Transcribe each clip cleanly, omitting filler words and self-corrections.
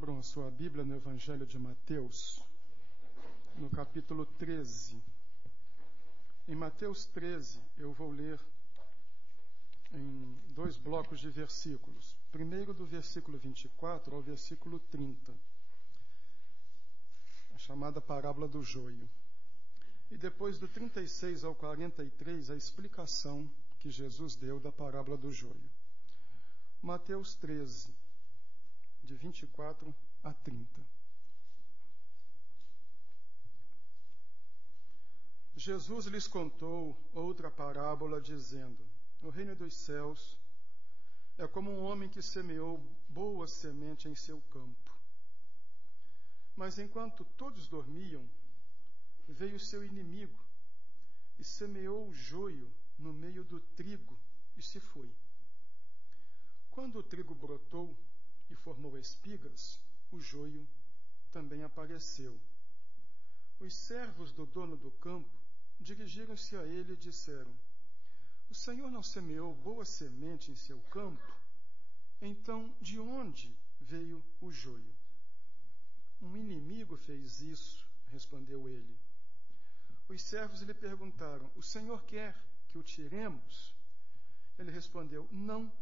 Abram a sua Bíblia no Evangelho de Mateus, no capítulo 13. Em Mateus 13, eu vou ler em dois blocos de versículos. Primeiro do versículo 24 ao versículo 30, a chamada parábola do joio. E depois do 36 ao 43, a explicação que Jesus deu da parábola do joio. Mateus 13, de 24 a 30. Jesus lhes contou outra parábola, dizendo: O reino dos céus é como um homem que semeou boa semente em seu campo. Mas enquanto todos dormiam, veio seu inimigo e semeou o joio no meio do trigo e se foi. Quando o trigo brotou e formou espigas, o joio também apareceu. Os servos do dono do campo dirigiram-se a ele e disseram: O senhor não semeou boa semente em seu campo? Então, de onde veio o joio? Um inimigo fez isso, respondeu ele. Os servos lhe perguntaram: O senhor quer que o tiremos? Ele respondeu: Não,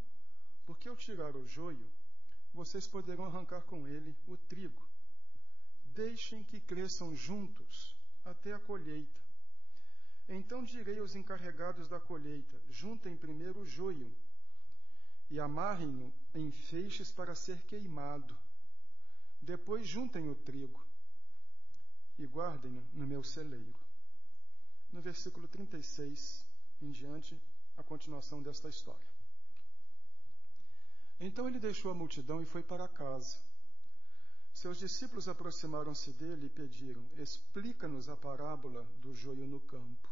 porque ao tirar o joio, vocês poderão arrancar com ele o trigo. Deixem que cresçam juntos até a colheita. Então direi aos encarregados da colheita: juntem primeiro o joio e amarrem-no em feixes para ser queimado. Depois juntem o trigo e guardem-no no meu celeiro. No versículo 36 em diante, a continuação desta história. Então ele deixou a multidão e foi para casa. Seus discípulos aproximaram-se dele e pediram: Explica-nos a parábola do joio no campo.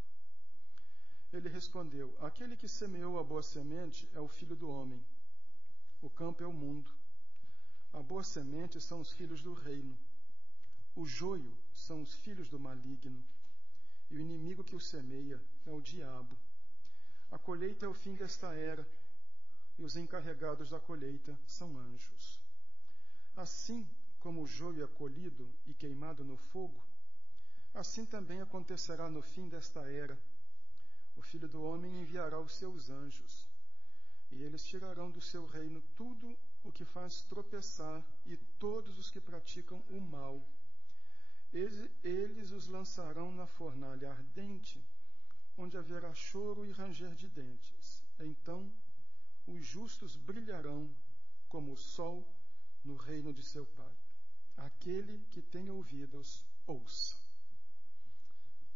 Ele respondeu: Aquele que semeou a boa semente é o Filho do homem. O campo é o mundo. A boa semente são os filhos do reino. O joio são os filhos do maligno. E o inimigo que o semeia é o diabo. A colheita é o fim desta era, e os encarregados da colheita são anjos. Assim como o joio é colhido e queimado no fogo, assim também acontecerá no fim desta era. O Filho do Homem enviará os seus anjos, e eles tirarão do seu reino tudo o que faz tropeçar e todos os que praticam o mal. Eles os lançarão na fornalha ardente, onde haverá choro e ranger de dentes. Então os justos brilharão como o sol no reino de seu Pai. Aquele que tem ouvidos, ouça.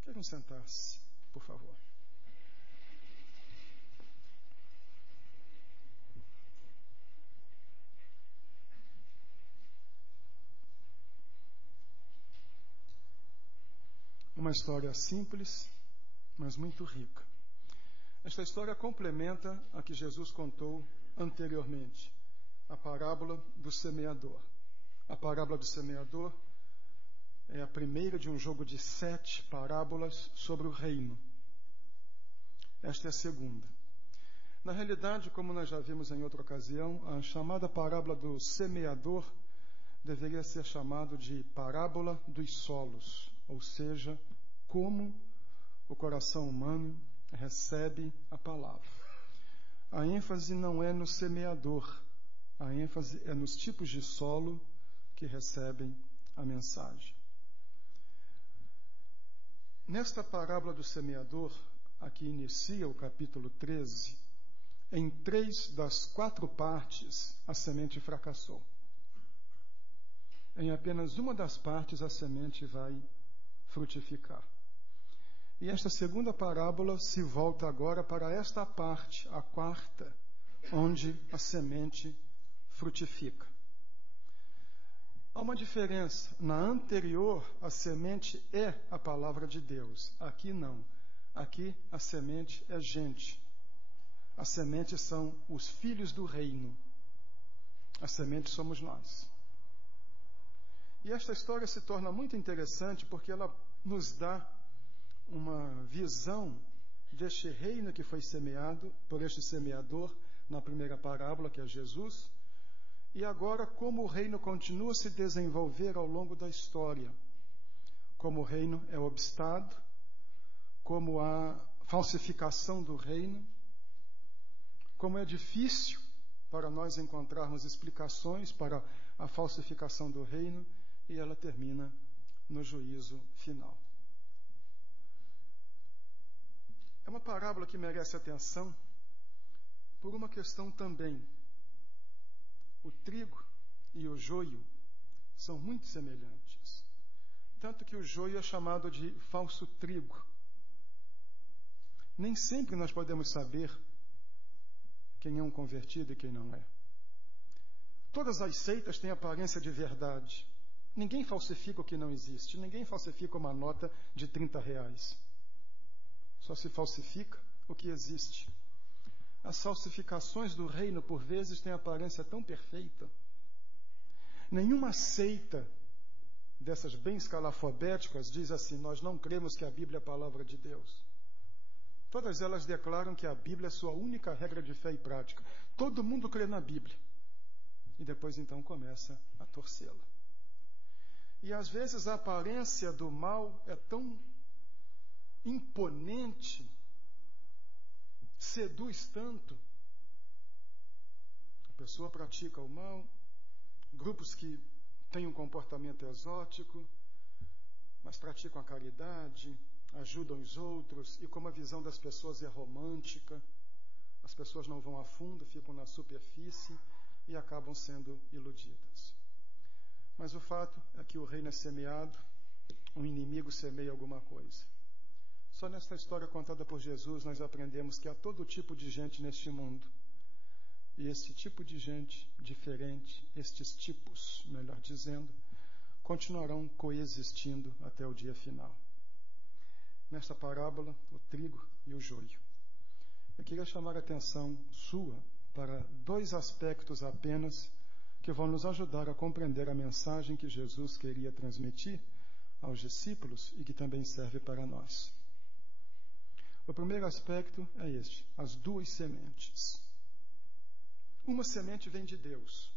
Queiram sentar-se, por favor. Uma história simples, mas muito rica. Esta história complementa a que Jesus contou anteriormente, a parábola do semeador. A parábola do semeador é a primeira de um jogo de 7 parábolas sobre o reino. Esta é a segunda. Na realidade, como nós já vimos em outra ocasião, a chamada parábola do semeador deveria ser chamado de parábola dos solos, ou seja, como o coração humano recebe a palavra. A ênfase não é no semeador, a ênfase é nos tipos de solo que recebem a mensagem. Nesta parábola do semeador, a que inicia o capítulo 13, em 3 das 4 partes a semente fracassou. Em apenas uma das partes a semente vai frutificar. E esta segunda parábola se volta agora para esta parte, a 4ª, onde a semente frutifica. Há uma diferença. Na anterior, a semente é a palavra de Deus. Aqui não. Aqui a semente é gente. A semente são os filhos do reino. A semente somos nós. E esta história se torna muito interessante porque ela nos dá uma visão deste reino que foi semeado por este semeador na primeira parábola, que é Jesus, e agora como o reino continua a se desenvolver ao longo da história. Como o reino é obstado, como há falsificação do reino, como é difícil para nós encontrarmos explicações para a falsificação do reino, e ela termina no juízo final. É uma parábola que merece atenção por uma questão também. O trigo e o joio são muito semelhantes, tanto que o joio é chamado de falso trigo. Nem sempre nós podemos saber quem é um convertido e quem não é. Todas as seitas têm aparência de verdade. Ninguém falsifica o que não existe. Ninguém falsifica uma nota de R$30. Só se falsifica o que existe. As falsificações do reino, por vezes, têm aparência tão perfeita. Nenhuma seita dessas bem escalafobéticas diz assim: nós não cremos que a Bíblia é a palavra de Deus. Todas elas declaram que a Bíblia é sua única regra de fé e prática. Todo mundo crê na Bíblia. E depois então começa a torcê-la. E às vezes a aparência do mal é tão imponente, seduz tanto. A pessoa pratica o mal, grupos que têm um comportamento exótico, mas praticam a caridade, ajudam os outros, e como a visão das pessoas é romântica, as pessoas não vão a fundo, ficam na superfície e acabam sendo iludidas. Mas o fato é que o reino é semeado, um inimigo semeia alguma coisa. Só nesta história contada por Jesus nós aprendemos que há todo tipo de gente neste mundo. E esse tipo de gente diferente, estes tipos, melhor dizendo, continuarão coexistindo até o dia final. Nesta parábola, o trigo e o joio. Eu queria chamar a atenção sua para dois aspectos apenas que vão nos ajudar a compreender a mensagem que Jesus queria transmitir aos discípulos e que também serve para nós. O primeiro aspecto é este: as duas sementes. Uma semente vem de Deus,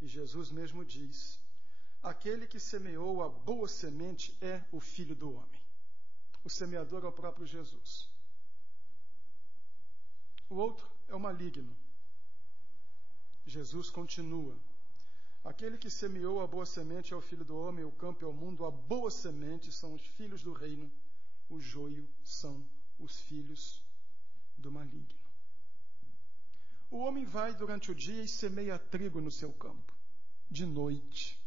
e Jesus mesmo diz: aquele que semeou a boa semente é o Filho do Homem. O semeador é o próprio Jesus. O outro é o maligno. Jesus continua: aquele que semeou a boa semente é o Filho do Homem, o campo é o mundo, a boa semente são os filhos do reino, o joio são os filhos do maligno. O homem vai durante o dia e semeia trigo no seu campo. De noite,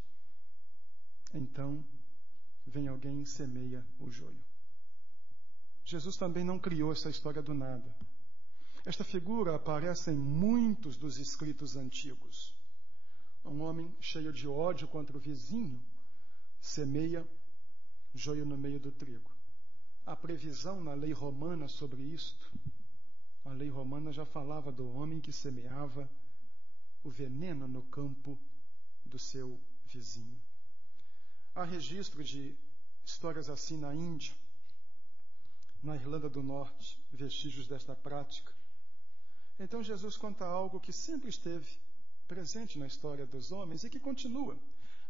então, vem alguém e semeia o joio. Jesus também não criou essa história do nada. Esta figura aparece em muitos dos escritos antigos. Um homem cheio de ódio contra o vizinho semeia joio no meio do trigo. Há previsão na lei romana sobre isto. A lei romana já falava do homem que semeava o veneno no campo do seu vizinho. Há registro de histórias assim na Índia, na Irlanda do Norte, vestígios desta prática. Então Jesus conta algo que sempre esteve presente na história dos homens e que continua.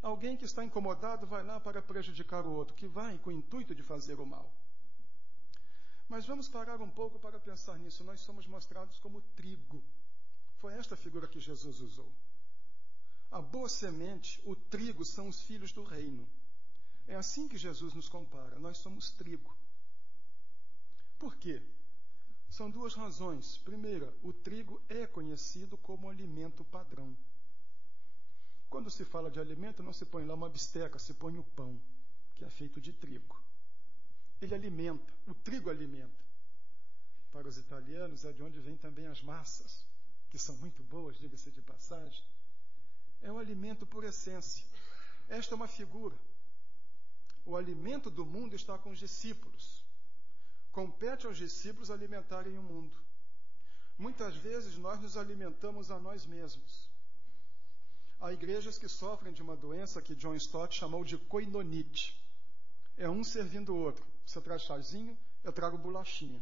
Alguém que está incomodado vai lá para prejudicar o outro, que vai com o intuito de fazer o mal. Mas vamos parar um pouco para pensar nisso. Nós somos mostrados como trigo. Foi esta figura que Jesus usou. A boa semente, o trigo, são os filhos do reino. É assim que Jesus nos compara. Nós somos trigo. Por quê? São duas razões. Primeira, o trigo é conhecido como alimento padrão. Quando se fala de alimento, não se põe lá uma bisteca, se põe o pão, que é feito de trigo. Ele alimenta, o trigo alimenta. Para os italianos é de onde vêm também as massas, que são muito boas, diga-se de passagem. É o alimento por essência. Esta é uma figura. O alimento do mundo está com os discípulos. Compete aos discípulos alimentarem o mundo. Muitas vezes nós nos alimentamos a nós mesmos. Há igrejas que sofrem de uma doença que John Stott chamou de koinonite. É um servindo o outro. Você traz chazinho, eu trago bolachinha.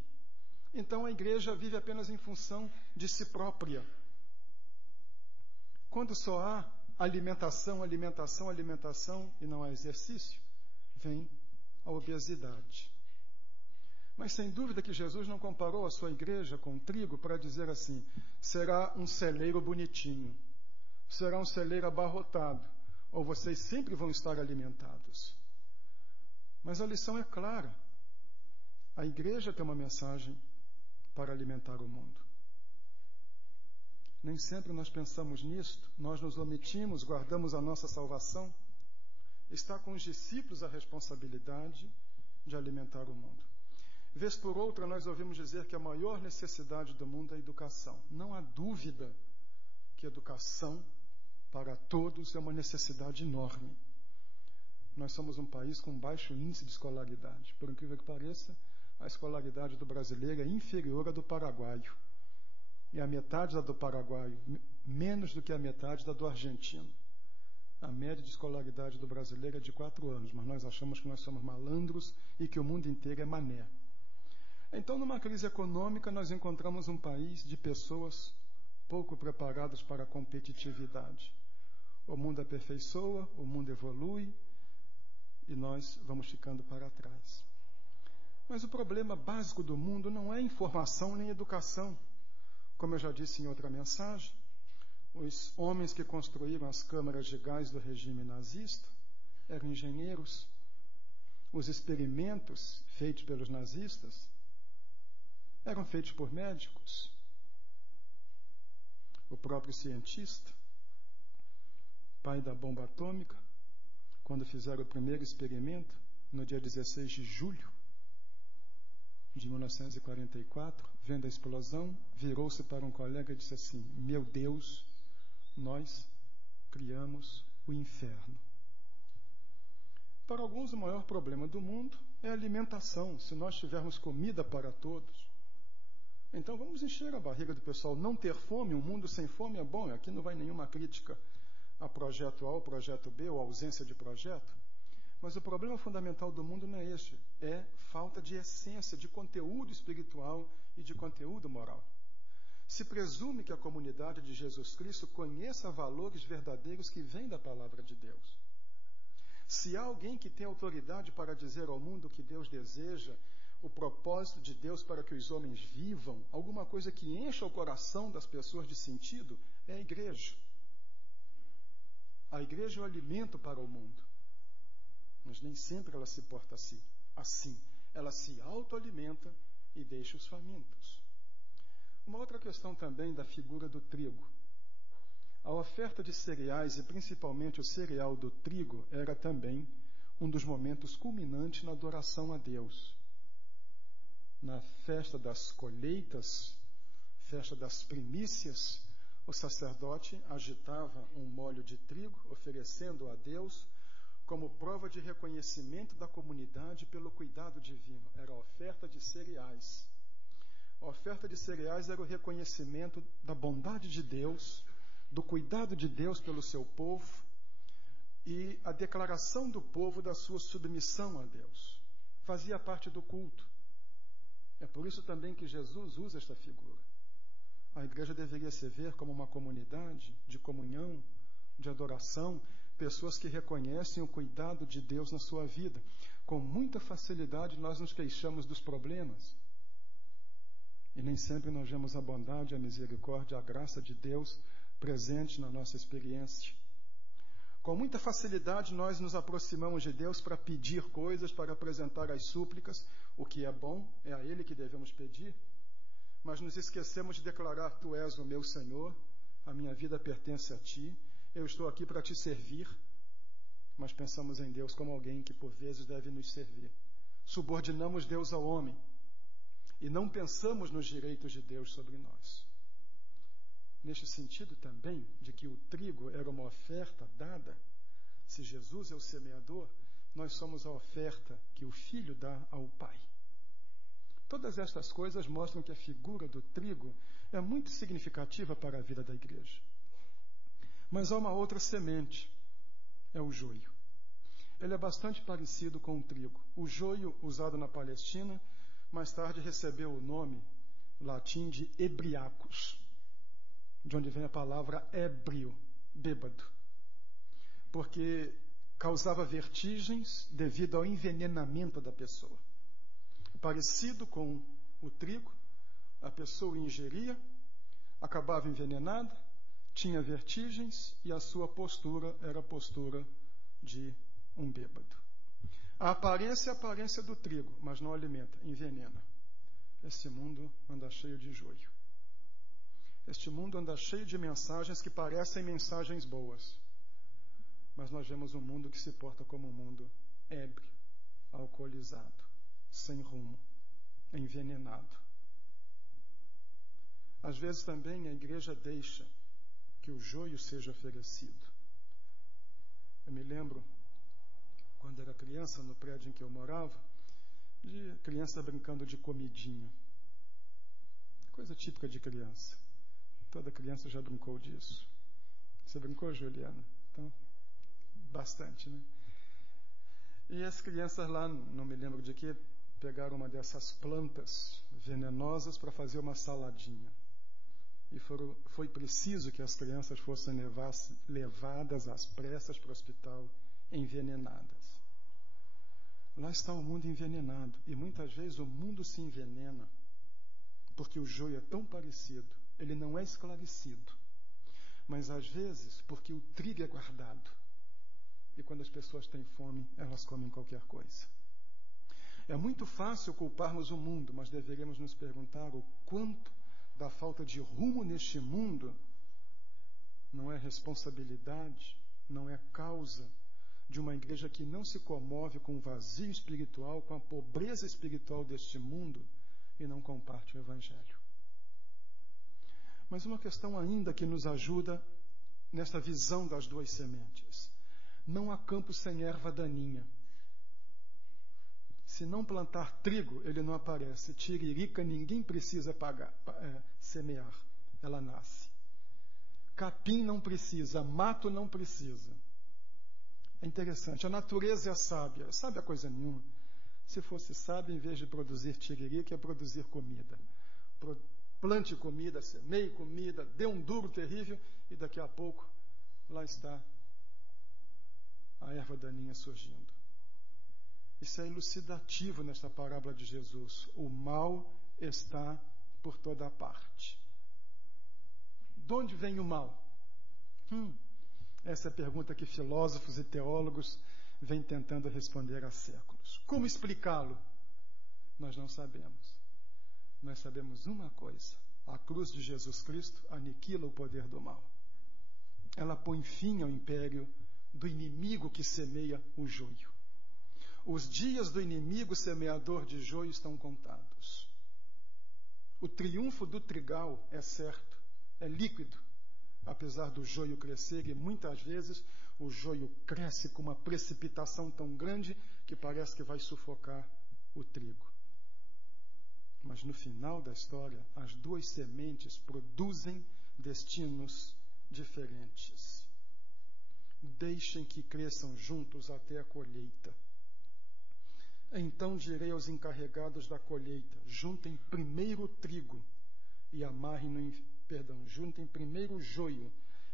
Então a igreja vive apenas em função de si própria. Quando só há alimentação, alimentação, alimentação e não há exercício, vem a obesidade. Mas sem dúvida que Jesus não comparou a sua igreja com trigo para dizer assim, será um celeiro bonitinho, será um celeiro abarrotado, ou vocês sempre vão estar alimentados. Mas a lição é clara. A igreja tem uma mensagem para alimentar o mundo. Nem sempre nós pensamos nisto, nós nos omitimos, guardamos a nossa salvação. Está com os discípulos a responsabilidade de alimentar o mundo. Vez por outra, nós ouvimos dizer que a maior necessidade do mundo é a educação. Não há dúvida que a educação para todos é uma necessidade enorme. Nós somos um país com baixo índice de escolaridade. Por incrível que pareça, a escolaridade do brasileiro é inferior à do paraguaio. E a metade da do paraguaio, menos do que a metade da do argentino. A média de escolaridade do brasileiro é de 4 anos, mas nós achamos que nós somos malandros e que o mundo inteiro é mané. Então, numa crise econômica, nós encontramos um país de pessoas pouco preparadas para a competitividade. O mundo aperfeiçoa, o mundo evolui e nós vamos ficando para trás. Mas o problema básico do mundo não é informação nem educação. Como eu já disse em outra mensagem, os homens que construíram as câmaras de gás do regime nazista eram engenheiros. Os experimentos feitos pelos nazistas eram feitos por médicos. O próprio cientista, pai da bomba atômica, quando fizeram o primeiro experimento, no dia 16 de julho de 1944, vendo a explosão, virou-se para um colega e disse assim, meu Deus, nós criamos o inferno. Para alguns, o maior problema do mundo é a alimentação. Se nós tivermos comida para todos, então vamos encher a barriga do pessoal. Não ter fome, um mundo sem fome é bom. Aqui não vai nenhuma crítica a projeto A ou projeto B, ou ausência de projeto. Mas o problema fundamental do mundo não é este. É falta de essência, de conteúdo espiritual e de conteúdo moral. Se presume que a comunidade de Jesus Cristo conheça valores verdadeiros que vêm da palavra de Deus. Se há alguém que tem autoridade para dizer ao mundo o que Deus deseja, o propósito de Deus para que os homens vivam, alguma coisa que encha o coração das pessoas de sentido, é a igreja. A igreja é o alimento para o mundo. Mas nem sempre ela se porta assim. Ela se autoalimenta e deixa os famintos. Uma outra questão também da figura do trigo. A oferta de cereais, e principalmente o cereal do trigo, era também um dos momentos culminantes na adoração a Deus. Na festa das colheitas, festa das primícias, o sacerdote agitava um molho de trigo, oferecendo a Deus como prova de reconhecimento da comunidade pelo cuidado divino. Era a oferta de cereais. A oferta de cereais era o reconhecimento da bondade de Deus, do cuidado de Deus pelo seu povo e a declaração do povo da sua submissão a Deus. Fazia parte do culto. É por isso também que Jesus usa esta figura. A igreja deveria se ver como uma comunidade de comunhão, de adoração, pessoas que reconhecem o cuidado de Deus na sua vida. Com muita facilidade nós nos queixamos dos problemas. E nem sempre nós vemos a bondade, a misericórdia, a graça de Deus presente na nossa experiência. Com muita facilidade nós nos aproximamos de Deus para pedir coisas, para apresentar as súplicas. O que é bom, é a Ele que devemos pedir. Mas nos esquecemos de declarar, Tu és o meu Senhor, a minha vida pertence a Ti, eu estou aqui para Te servir. Mas pensamos em Deus como alguém que por vezes deve nos servir. Subordinamos Deus ao homem e não pensamos nos direitos de Deus sobre nós. Neste sentido também, de que o trigo era uma oferta dada, se Jesus é o semeador, nós somos a oferta que o Filho dá ao Pai. Todas estas coisas mostram que a figura do trigo é muito significativa para a vida da igreja. Mas há uma outra semente, é o joio. Ele é bastante parecido com o trigo. O joio, usado na Palestina, mais tarde recebeu o nome latim de ebriacus, de onde vem a palavra ébrio, bêbado, porque causava vertigens devido ao envenenamento da pessoa. Parecido com o trigo, a pessoa ingeria, acabava envenenada, tinha vertigens e a sua postura era a postura de um bêbado. A aparência é a aparência do trigo, mas não alimenta, envenena. Esse mundo anda cheio de joio. Este mundo anda cheio de mensagens que parecem mensagens boas, mas nós vemos um mundo que se porta como um mundo ébrio, alcoolizado, sem rumo, envenenado. Às vezes também a igreja deixa que o joio seja oferecido. Eu me lembro, quando era criança, no prédio em que eu morava, de criança brincando de comidinha. Coisa típica de criança. Toda criança já brincou disso. Você brincou, Juliana? Então, bastante, né? E as crianças lá, não me lembro de que, pegaram uma dessas plantas venenosas para fazer uma saladinha. E foi preciso que as crianças fossem levadas às pressas para o hospital envenenadas. Lá está o mundo envenenado. E muitas vezes o mundo se envenena porque o joio é tão parecido. Ele não é esclarecido. Mas às vezes porque o trigo é guardado. E quando as pessoas têm fome, elas comem qualquer coisa. É muito fácil culparmos o mundo, mas deveríamos nos perguntar o quanto da falta de rumo neste mundo não é responsabilidade, não é causa de uma igreja que não se comove com o vazio espiritual, com a pobreza espiritual deste mundo e não comparte o Evangelho. Mas uma questão ainda que nos ajuda nesta visão das duas sementes. Não há campo sem erva daninha. Se não plantar trigo, ele não aparece. Tiririca, ninguém precisa semear. Ela nasce. Capim não precisa, mato não precisa. É interessante, a natureza é sábia. Sabe a coisa nenhuma? Se fosse sábia, em vez de produzir tiririca, ia produzir comida. Plante comida, semeie comida, dê um duro terrível, e daqui a pouco, lá está a erva daninha surgindo. Isso é elucidativo nesta parábola de Jesus. O mal está por toda parte. De onde vem o mal? Essa é a pergunta que filósofos e teólogos vêm tentando responder há séculos. Como explicá-lo? Nós não sabemos. Nós sabemos uma coisa. A cruz de Jesus Cristo aniquila o poder do mal. Ela põe fim ao império do inimigo que semeia o joio. Os dias do inimigo semeador de joio estão contados. O triunfo do trigal é certo, é líquido, apesar do joio crescer, e muitas vezes o joio cresce com uma precipitação tão grande que parece que vai sufocar o trigo. Mas no final da história, as duas sementes produzem destinos diferentes. Deixem que cresçam juntos até a colheita. Então direi aos encarregados da colheita: juntem primeiro o trigo e amarrem juntem primeiro o joio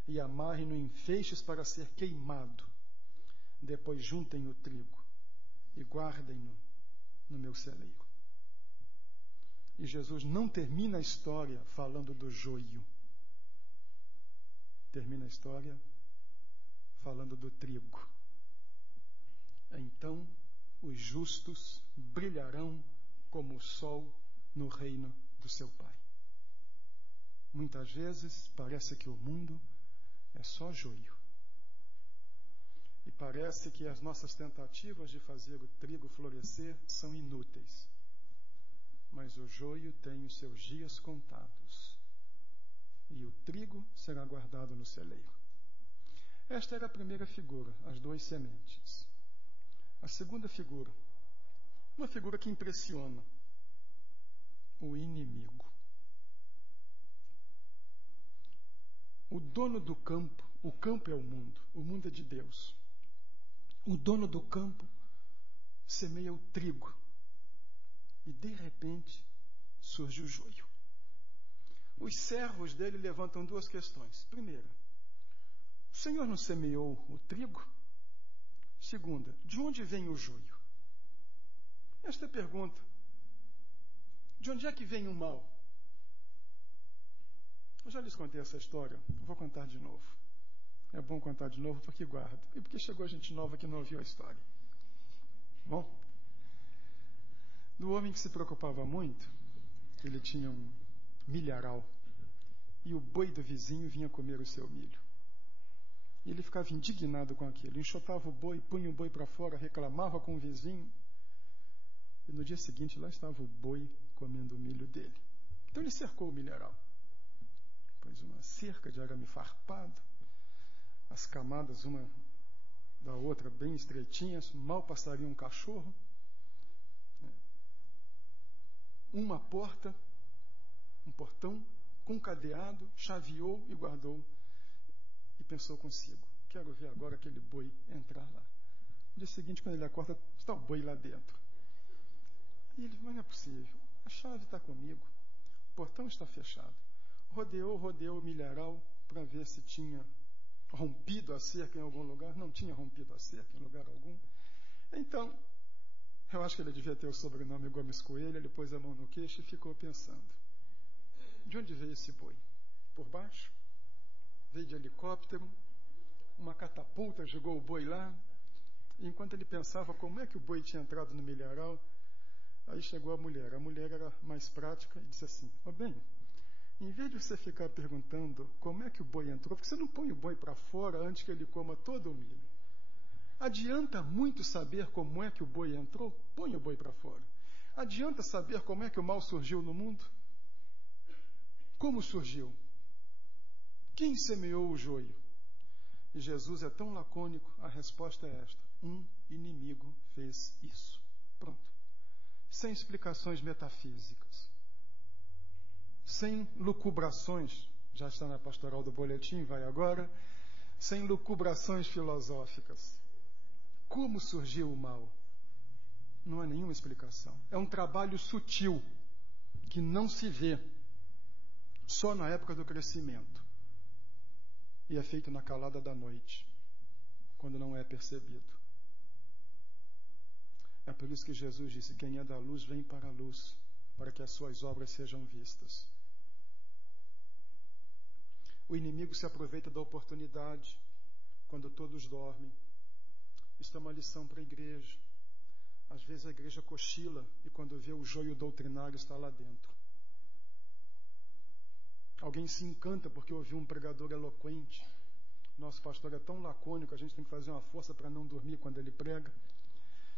e amarrem-no em feixes para ser queimado. Depois juntem o trigo e guardem-no no meu celeiro. E Jesus não termina a história falando do joio. Termina a história falando do trigo. Então os justos brilharão como o sol no reino do seu Pai. Muitas vezes parece que o mundo é só joio. E parece que as nossas tentativas de fazer o trigo florescer são inúteis. Mas o joio tem os seus dias contados. E o trigo será guardado no celeiro. Esta era a primeira figura, as duas sementes. A segunda figura, uma figura que impressiona: o inimigo. O dono do campo, o campo é o mundo é de Deus. O dono do campo semeia o trigo e de repente surge o joio. Os servos dele levantam duas questões. Primeira, O Senhor não semeou o trigo? Segunda, de onde vem o joio? Esta é a pergunta. De onde é que vem o mal? Eu já lhes contei essa história, eu vou contar de novo. É bom contar de novo porque guardo. E porque chegou gente nova que não ouviu a história. Bom? Do homem que se preocupava muito, ele tinha um milharal. E o boi do vizinho vinha comer o seu milho. E ele ficava indignado com aquilo. Enxotava o boi, punha o boi para fora, reclamava com o vizinho. E no dia seguinte, lá estava o boi comendo o milho dele. Então ele cercou o milharal. Pôs uma cerca de arame farpado, as camadas uma da outra bem estreitinhas, mal passaria um cachorro. Uma porta, um portão com cadeado, chaveou e guardou. E pensou consigo, quero ver agora aquele boi entrar lá. No dia seguinte, quando ele acorda, está o boi lá dentro. E ele, mas não é possível, a chave está comigo, o portão está fechado. Rodeou o milharal para ver se tinha rompido a cerca em algum lugar. Não tinha rompido a cerca em lugar algum. Então, eu acho que ele devia ter o sobrenome Gomes Coelho. Ele pôs a mão no queixo e ficou pensando. De onde veio esse boi? Por baixo? Veio de helicóptero? Uma catapulta jogou o boi lá? E enquanto ele pensava como é que o boi tinha entrado no milharal, aí chegou a mulher. A mulher era mais prática e disse assim, bem, em vez de você ficar perguntando como é que o boi entrou, porque você não põe o boi para fora antes que ele coma todo o milho. Adianta muito saber como é que o boi entrou? Põe o boi para fora. Adianta saber como é que o mal surgiu no mundo? Como surgiu? Quem semeou o joio? E Jesus é tão lacônico, a resposta é esta. Um inimigo fez isso. Pronto. Sem explicações metafísicas. Sem lucubrações, já está na pastoral do boletim, vai agora, sem lucubrações filosóficas. Como surgiu o mal? Não há nenhuma explicação. É um trabalho sutil, que não se vê, só na época do crescimento. E é feito na calada da noite, quando não é percebido. É por isso que Jesus disse, quem é da luz vem para a luz, para que as suas obras sejam vistas. O inimigo se aproveita da oportunidade quando todos dormem. Isto é uma lição para a igreja. Às vezes a igreja cochila e quando vê o joio doutrinário está lá dentro. Alguém se encanta porque ouviu um pregador eloquente. Nosso pastor é tão lacônico, a gente tem que fazer uma força para não dormir quando ele prega.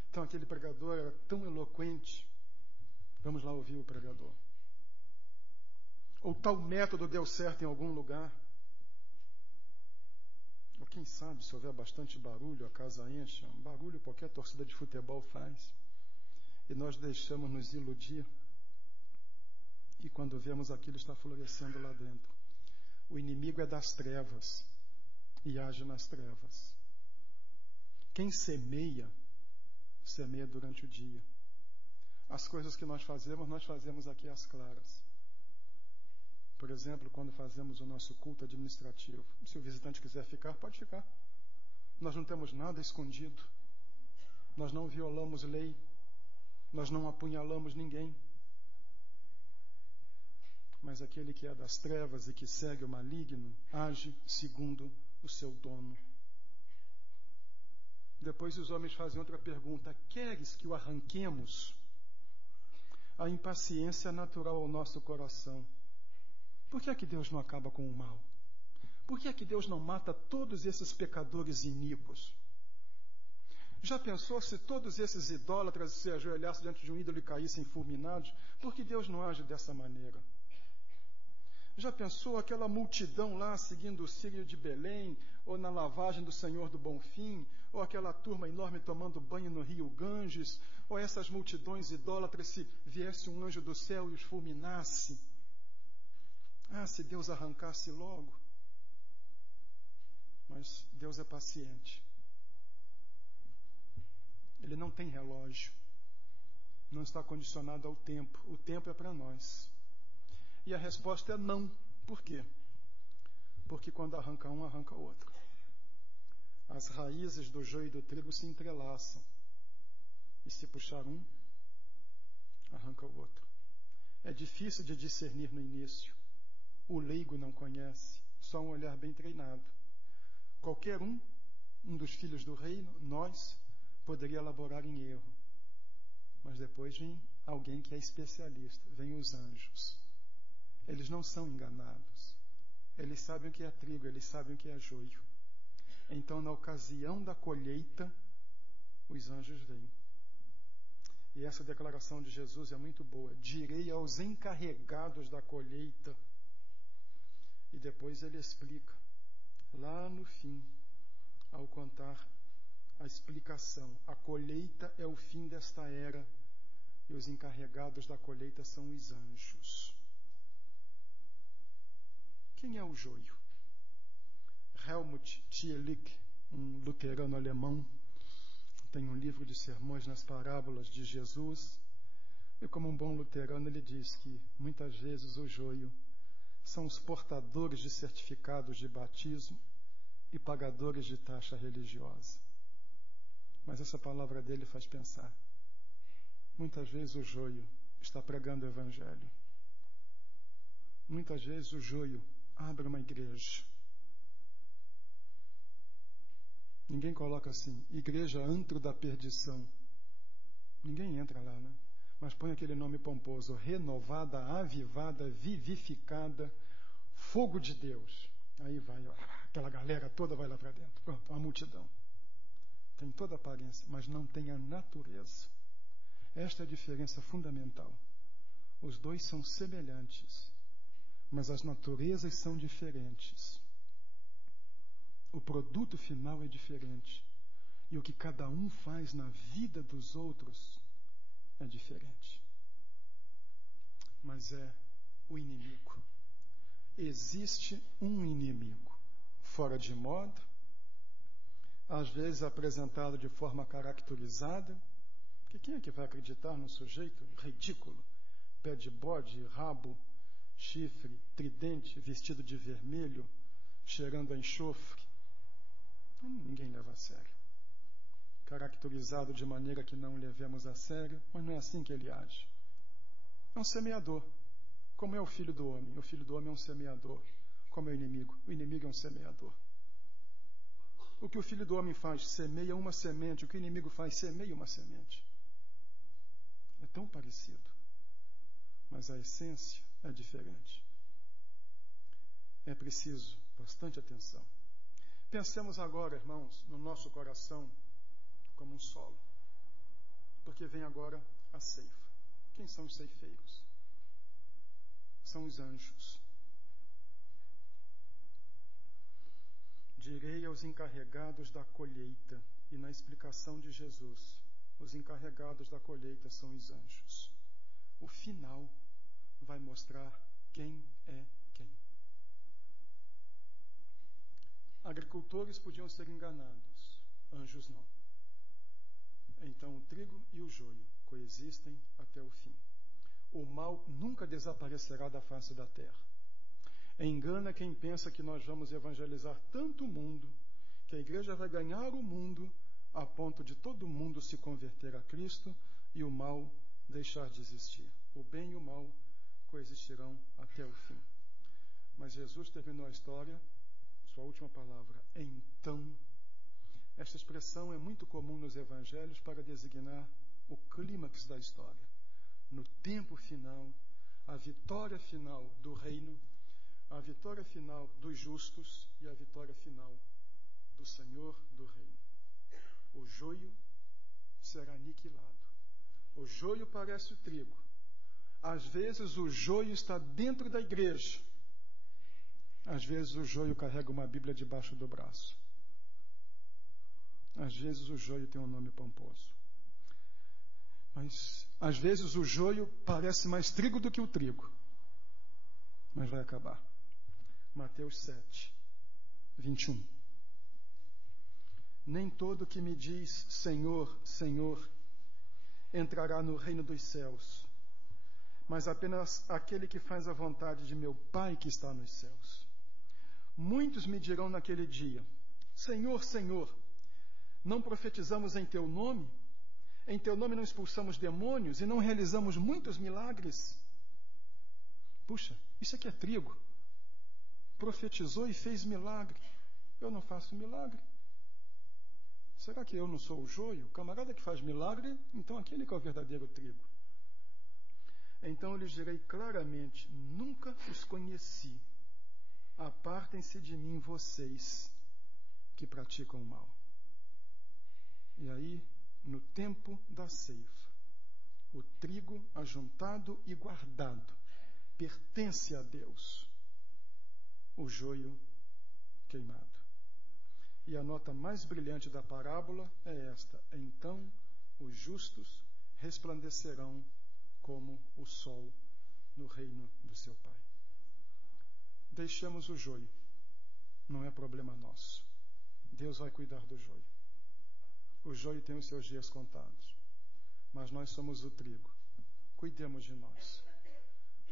Então aquele pregador era tão eloquente. Vamos lá ouvir o pregador. Ou tal método deu certo em algum lugar. Ou quem sabe, se houver bastante barulho, a casa enche. Barulho qualquer torcida de futebol faz. E nós deixamos nos iludir. E quando vemos aquilo está florescendo lá dentro. O inimigo é das trevas e age nas trevas. Quem semeia, semeia durante o dia. As coisas que nós fazemos aqui às claras. Por exemplo, quando fazemos o nosso culto administrativo. Se o visitante quiser ficar, pode ficar. Nós não temos nada escondido. Nós não violamos lei. Nós não apunhalamos ninguém. Mas aquele que é das trevas e que segue o maligno, age segundo o seu dono. Depois os homens fazem outra pergunta. Queres que o arranquemos? A impaciência natural ao nosso coração. Por que é que Deus não acaba com o mal? Por que é que Deus não mata todos esses pecadores iníquos? Já pensou se todos esses idólatras se ajoelhassem diante de um ídolo e caíssem fulminados? Por que Deus não age dessa maneira? Já pensou aquela multidão lá seguindo o Círio de Belém, ou na lavagem do Senhor do Bonfim, ou aquela turma enorme tomando banho no rio Ganges, ou essas multidões idólatras se viesse um anjo do céu e os fulminasse? Ah, se Deus arrancasse logo. Mas Deus é paciente. Ele não tem relógio. Não está condicionado ao tempo. O tempo é para nós. E a resposta é não. Por quê? Porque quando arranca um, arranca o outro. As raízes do joio e do trigo se entrelaçam. E se puxar um, arranca o outro. É difícil de discernir no início. O leigo não conhece, só um olhar bem treinado. Qualquer um dos filhos do reino, nós, poderia elaborar em erro. Mas depois vem alguém que é especialista, vem os anjos. Eles não são enganados. Eles sabem o que é trigo, eles sabem o que é joio. Então, na ocasião da colheita, os anjos vêm. E essa declaração de Jesus é muito boa. Direi aos encarregados da colheita. E depois ele explica, lá no fim, ao contar a explicação. A colheita é o fim desta era e os encarregados da colheita são os anjos. Quem é o joio? Helmut Thielicke, um luterano alemão, tem um livro de sermões nas parábolas de Jesus, e como um bom luterano ele diz que muitas vezes o joio são os portadores de certificados de batismo e pagadores de taxa religiosa. Mas essa palavra dele faz pensar. Muitas vezes o joio está pregando o evangelho. Muitas vezes o joio abre uma igreja. Ninguém coloca assim, igreja antro da perdição. Ninguém entra lá, né? Mas põe aquele nome pomposo, renovada, avivada, vivificada, fogo de Deus. Aí vai, aquela galera toda vai lá para dentro. Pronto, uma multidão. Tem toda a aparência, mas não tem a natureza. Esta é a diferença fundamental. Os dois são semelhantes, mas as naturezas são diferentes. O produto final é diferente. E o que cada um faz na vida dos outros é diferente. Mas é o inimigo. Existe um inimigo, fora de moda, às vezes apresentado de forma caracterizada. Porque quem é que vai acreditar num sujeito ridículo? Pé de bode, rabo, chifre, tridente, vestido de vermelho, cheirando a enxofre. Ninguém leva a sério. Caracterizado de maneira que não levemos a sério, mas não é assim que ele age. É um semeador, como é o filho do homem. O filho do homem é um semeador, como é o inimigo. O inimigo é um semeador. O que o filho do homem faz? Semeia uma semente. O que o inimigo faz? Semeia uma semente. É tão parecido, mas a essência é diferente. É preciso bastante atenção. Pensemos agora, irmãos, no nosso coração como um solo. Porque vem agora a ceifa. Quem são os ceifeiros? São os anjos. Direi aos encarregados da colheita, e na explicação de Jesus, os encarregados da colheita são os anjos. O final vai mostrar quem é quem. Agricultores podiam ser enganados, anjos não. Então o trigo e o joio coexistem até o fim. O mal nunca desaparecerá da face da terra. Engana quem pensa que nós vamos evangelizar tanto o mundo, que a igreja vai ganhar o mundo a ponto de todo mundo se converter a Cristo e o mal deixar de existir. O bem e o mal coexistirão até o fim. Mas Jesus terminou a história, sua última palavra, então. Esta expressão é muito comum nos evangelhos para designar o clímax da história. No tempo final, a vitória final do reino, a vitória final dos justos e a vitória final do Senhor do reino. O joio será aniquilado. O joio parece o trigo. Às vezes o joio está dentro da igreja. Às vezes o joio carrega uma Bíblia debaixo do braço. Às vezes o joio tem um nome pomposo. Mas às vezes o joio parece mais trigo do que o trigo. Mas vai acabar. Mateus 7, 21. Nem todo que me diz Senhor, Senhor, entrará no reino dos céus, mas apenas aquele que faz a vontade de meu Pai que está nos céus. Muitos me dirão naquele dia, Senhor, Senhor, não profetizamos em teu nome? Em teu nome não expulsamos demônios e não realizamos muitos milagres? Puxa, isso aqui é trigo. Profetizou e fez milagre. Eu não faço milagre. Será que eu não sou o joio? O camarada que faz milagre, então aquele que é o verdadeiro trigo. Então eu lhes direi claramente: nunca os conheci. Apartem-se de mim, vocês que praticam o mal. E aí, no tempo da ceifa, o trigo ajuntado e guardado pertence a Deus, o joio queimado. E a nota mais brilhante da parábola é esta: então os justos resplandecerão como o sol no reino do seu Pai. Deixemos o joio, não é problema nosso. Deus vai cuidar do joio. O joio tem os seus dias contados, mas nós somos o trigo. Cuidemos de nós,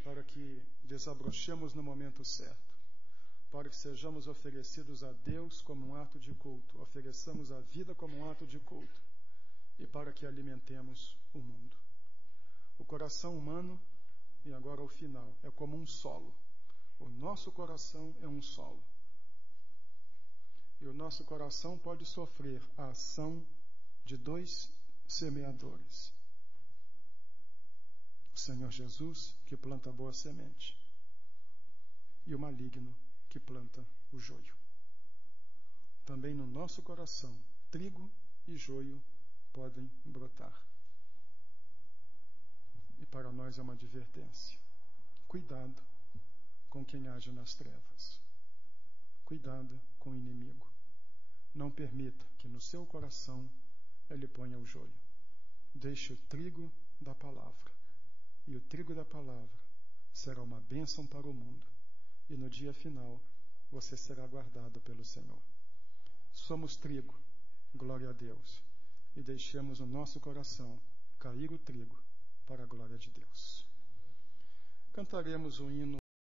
para que desabrochemos no momento certo, para que sejamos oferecidos a Deus como um ato de culto, ofereçamos a vida como um ato de culto, e para que alimentemos o mundo. O coração humano, e agora ao final, é como um solo. O nosso coração é um solo. E o nosso coração pode sofrer a ação de dois semeadores. O Senhor Jesus, que planta a boa semente, e o maligno, que planta o joio. Também no nosso coração, trigo e joio podem brotar. E para nós é uma advertência. Cuidado com quem age nas trevas. Cuidado com o inimigo. Não permita que no seu coração ele ponha o joio. Deixe o trigo da palavra. E o trigo da palavra será uma bênção para o mundo. E no dia final você será guardado pelo Senhor. Somos trigo, glória a Deus. E deixemos no nosso coração cair o trigo para a glória de Deus. Cantaremos o hino